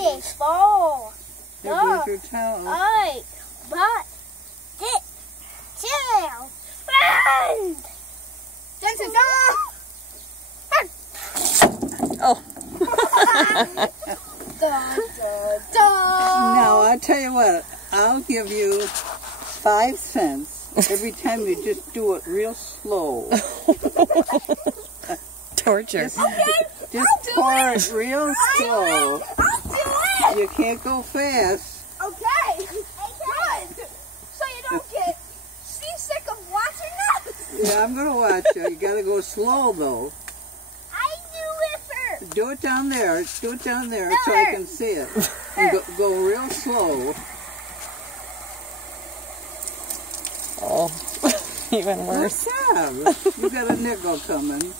Easy, fall. There goes your towel. Alright, but sit down. Friend! Jensen, go! Oh. No, I'll tell you what. I'll give you 5 cents every time you just do it real slow. Torture. Just pour it real slow. I'll do it! You can't go fast. Okay. Good. So you don't get seasick of watching us. Yeah, I'm gonna watch you. You gotta go slow though. I do it first. Do it down there. Do it down there so I can see it. And go real slow. Oh, even worse. What's up? You got a nickel coming.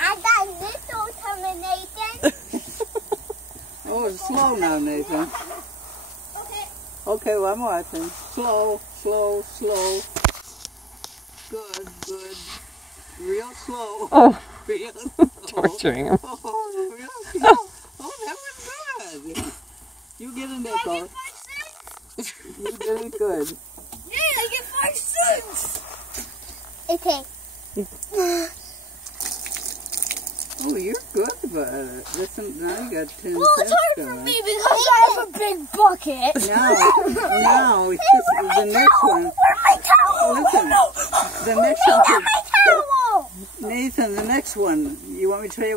I got nickel coming, Nathan. Oh, it's slow now, Nathan. Okay. Okay, well, I'm watching. Slow, slow, slow. Good, good. Real slow. Oh. Real slow. Torturing him. Oh, real slow. Oh, that was good. You get a I nickel. get 5 cents? You did it good. Yeah, I get 5 cents. Okay. Oh, you're good, but listen, now you got 10 Well, it's cents hard for going. me because I have a big bucket. No, it's just the next one. Where's my towel? Listen, No. the next Where's one. my towel? Nathan, the next one. You want me to tell you what?